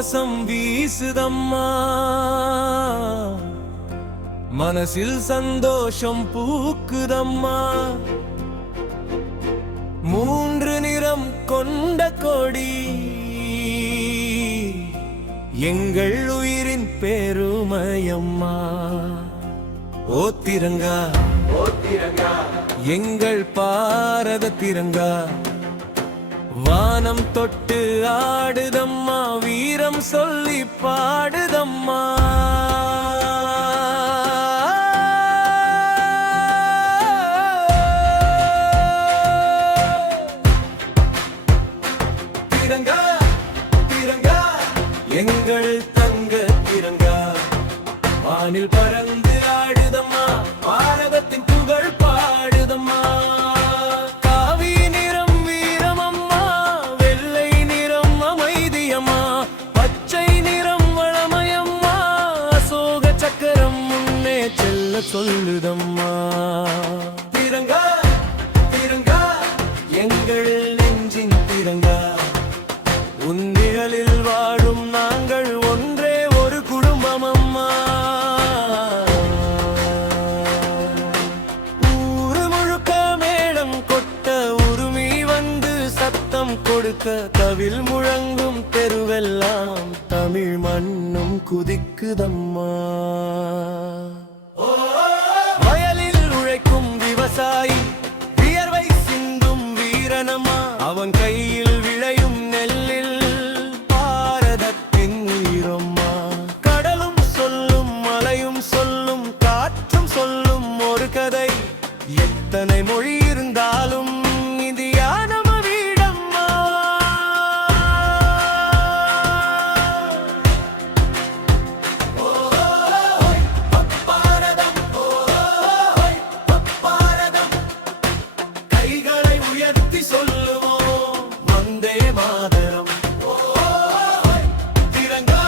வாசம் வீசுதம்மா, மனசில் சந்தோஷம் பூக்குதம்மா. மூன்று நிறம் கொண்ட கொடி எங்கள் உயிரின் பெருமையம்மா. ஓ திரங்கா, ஓ திரங்கா, எங்கள் பாரத திரங்கா. வானம் தொட்டு ஆடுதம்மா, வீரம் சொல்லி பாடுதம்மா. திரங்கா திரங்கா எங்கள் தங்க திரங்கா, வானில் பறந்து ஆடுதம்மா, பாரதத்தின் புகழ் பாடுதம்மா. காவி நிறம் வீரமம்மா, வெள்ளை நிறம் அமைதியம்மா, பச்சை நிறம் வளமையம்மா, அசோக சக்கரம் முன்னே செல்ல சொல்லுதம்மா. திரங்கா திரங்கா எங்கள் நெஞ்சின் திரங்கா, உன்னிகளில் வாழும் நாங்கள் ஒன்றே ஒரு குடும்பம் அம்மா. ஊரு முழுக்க மேளம் கொட்ட, உருமி வந்து சத்தம் கொடுக்க, தவில் முழங்கும் தெருவெல்லாம் தமிழ் மண்ணும் குதிக்குதம்மா. வயலில் உழைக்கும் விவசாயி வியர்வை சிந்தும் வீரனம்மா, அவன் கையில் விளையும் நெல்லில் பாரதத்தின் உயிரம்மா. கடலும் சொல்லும், மலையும் சொல்லும், காற்றும் சொல்லும் ஒரு கதை. எத்தனை மொழி இருந்தாலும் இந்தியா நம்ம வீடம்மா. பாரதம், பாரதம், கைகளை உயர்த்தி சொல்லுவோம் வந்தே மாதரம். திரங்கா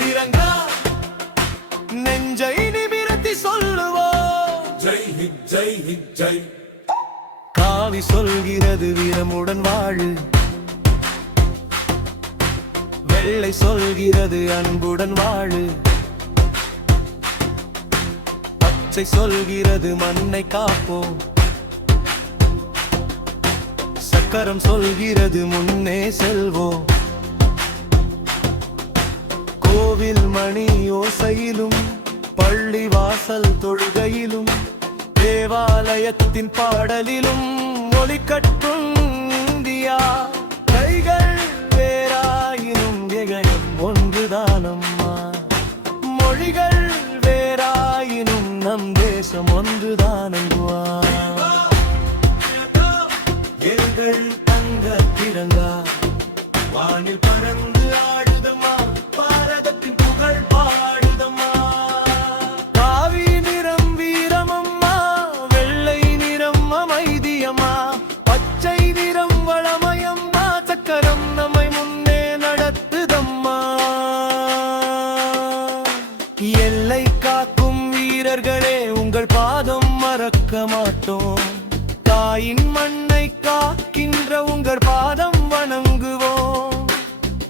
திரங்கா நெஞ்சை நிமிர்த்தி சொல்லுவோம் ஜெய் ஹிந்த் ஜெய் ஹிந்த் ஜெய். காவி சொல்கிறது வீரமுடன் வாழு, வெள்ளை சொல்கிறது அன்புடன் வாழு, பச்சை சொல்கிறது மண்ணை காப்போம், சக்கரம் சொல்கிறது முன்னே செல்வோம். கோவில் மணி ஓசையிலும், பள்ளி வாசல் தொழுகையிலும், தேவாலயத்தின் பாடலிலும் ஒலிக்கட்டும் இந்தியா. கைகள் வேறாயினும் இதயம் ஒன்றுதானம்மா, மொழிகள் வேறாயினும் நம் தேசம் ஒன்றுதானம்மா. எங்கள் தங்க திரங்கா, வானில் பறந்து ஆடுதம்மா, பாரதத்தின் புகழ் பாடுதம்மா. காவி நிறம் வீரமம்மா, வெள்ளை நிறம் அமைதியம்மா, பச்சை நிறம் வளமையம்மா, சக்கரம் நம்மை முன்னே நடத்துதம்மா. எல்லை காக்கும் வீரர்களே, உங்கள் பாதம் மறக்க மாட்டோம். தாயின் மண்ணை காக்கின்ற உங்கள் பாதம் வணங்குவோம்.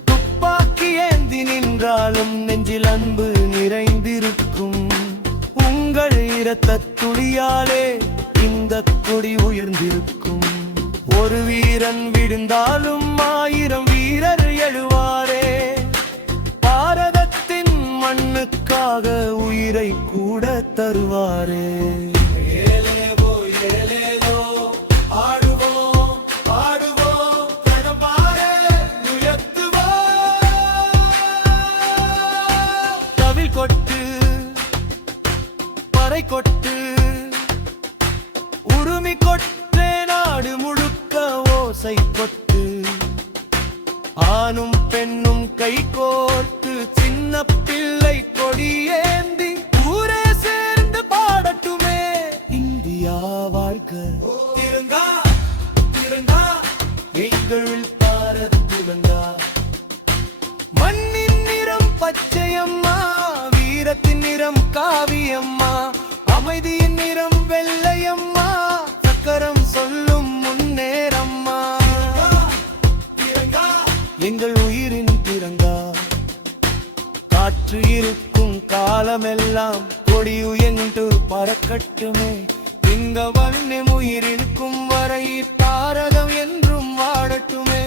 துப்பாக்கி ஏந்தி நின்றாலும் நெஞ்சில் அன்பு நிறைந்திருக்கும். உங்கள் இரத்த துளியாலே இந்த கொடி உயர்ந்திருக்கும். ஒரு வீரன் விழுந்தாலும் 1000 வீரர் எழுவாரே. பாரதத்தின் மண்ணுக்காக உயிரை கூட தருவாரே. கொட்டு பறை கொட்டு, உருமி கொற்றே நாடு முழுக்க ஓசை கொட்டு. ஆணும் பெண்ணும் கை கோர்த்து, சின்ன பிள்ளை கொடியேந்தி, ஊரே சேர்ந்து பாடட்டுமே இந்தியா வாழ்க. திரங்கா திரங்கா எங்கள் பாரத திரங்கா. மண்ணின் நிறம் பச்சையம்மா, வீரத்தின் நிறம் காவியம்மா, அமைதியின் நிறம் வெள்ளையம்மா, சக்கரம் சொல்லும் முன்னேறம்மா. எங்கள் உயிர் காற்று இருக்கும் காலமெல்லாம் கொடி உயர்ந்து பறக்கட்டுமே. திங்க வண்ணம் உயிரிருக்கும் வரை தாரகம் என்றும் வாழட்டுமே.